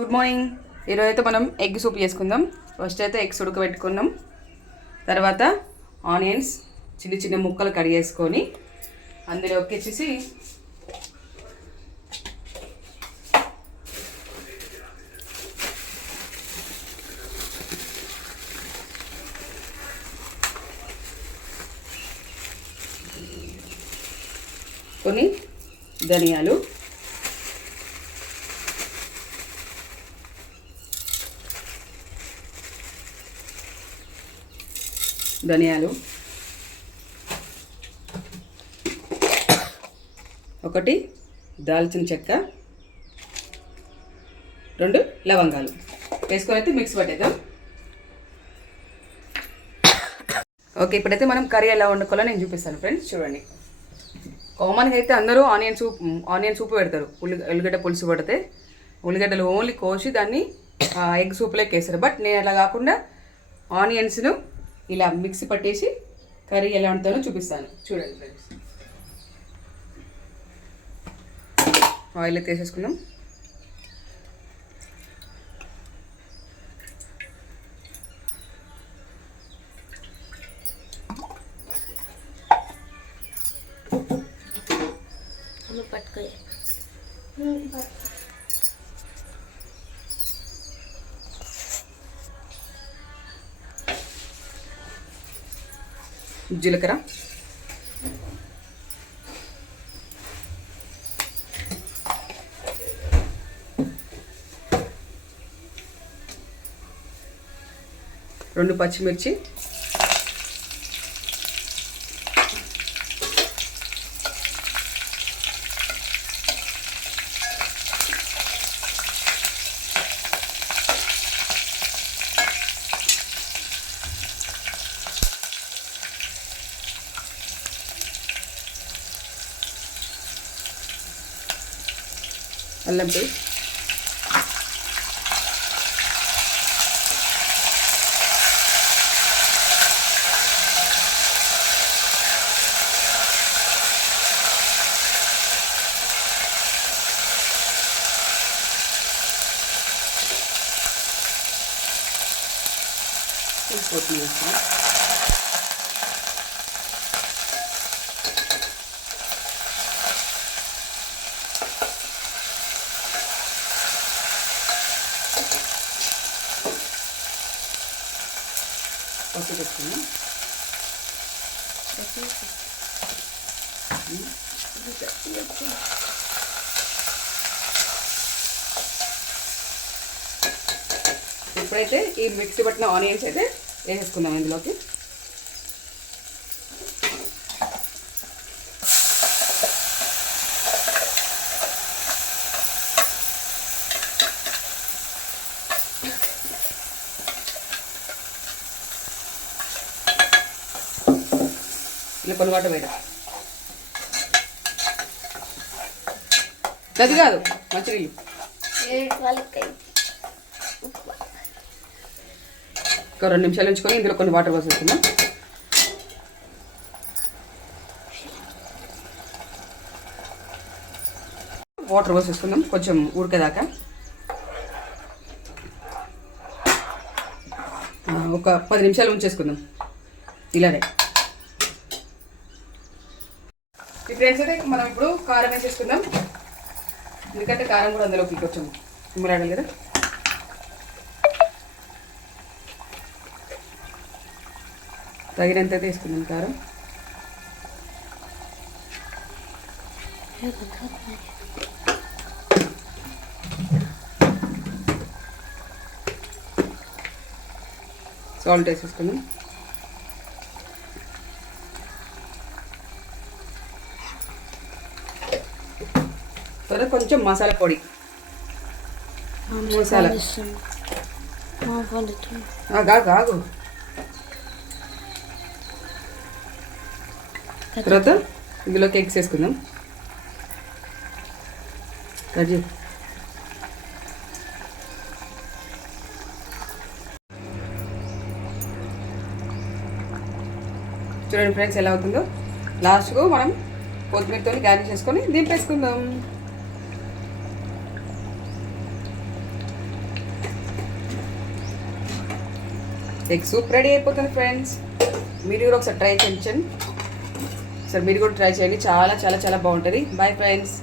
Good morning. ఈరోజు అయితే మనం ఎగ్ సూప్ చేసుకుందాం. ఫస్ట్ అయితే ఎగ్స్ ఉడకబెట్టుకున్నాం. తర్వాత ఆనియన్స్ చిన్న చిన్న ముక్కలు కట్ చేసుకొని అందులోకి వచ్చేసి కొన్ని ధనియాలు, ఒకటి దాల్చిన చెక్క, 2 లవంగాలు వేసుకొని అయితే మిక్స్ పట్టేద్దాం. ఓకే, ఇప్పుడైతే మనం కర్రీ ఎలా వండుకోవాలో నేను చూపిస్తాను ఫ్రెండ్స్. చూడండి, కామన్గా అయితే అందరూ ఆనియన్ సూప్ పెడతారు. ఉల్లిగడ్డ పులుసు పడితే ఉల్లిగడ్డలు ఓన్లీ కోసి దాన్ని ఎగ్ సూప్లోకి వేస్తారు. బట్ నేను అలా కాకుండా ఆనియన్స్ను ఇలా మిక్సీ పట్టేసి కర్రీ ఎలా ఉంటుందో చూపిస్తాను. చూడండి ఫ్రెండ్స్, ఆయిల్ అయితే వేసేసుకుందాం. జీలకర్ర, రెండు పచ్చిమిర్చి, అల్లం పేస్ట్, కొత్తిమీర వేస్తాం. పసుపు వేసుకున్నాం. ఇప్పుడైతే ఈ మిక్సీ పట్టిన ఆనియన్స్ అయితే వేసేసుకుందాం ఇందులోకి. ఇలా కొన్ని వాటర్ వేయడం, గది కాదు మంచినీళ్ళు. ఒక 2 నిమిషాలు ఉంచుకొని ఇందులో కొన్ని వాటర్ పోసేస్తున్నాం. వాటర్ పోసేసుకుందాం కొంచెం ఉడికేదాకా. ఒక 10 నిమిషాలు ఉంచేసుకుందాం ఇలానే. ఈ ఫ్రెండ్స్ అయితే మనం ఇప్పుడు కారం వేసేసుకుందాం. ఎందుకంటే కారం కూడా అందులోకి కొంచెం ఉమ్మరాడాలి కదా. తగినంత తీసుకున్నాం కారం. సాల్ట్ వేసేసుకున్నాం. తర్వాత కొంచెం మసాలా పొడి, మసాలా కాగు. తర్వాత ఇందులోకి ఎగ్స్ వేసుకుందాం. కర్రీ చూడండి ఫ్రెండ్స్ ఎలా అవుతుందో. లాస్ట్కు మనం కొత్తిమీరతో గార్నిష్ చేసుకొని దింపేసుకుందాం. ఎగ్ సూప్ రెడీ అయిపోతుంది ఫ్రెండ్స్. మీరు కూడా ఒకసారి ట్రై చేయండి. ఒకసారి మీరు కూడా ట్రై చేయండి, చాలా చాలా చాలా బాగుంటుంది. Bye friends.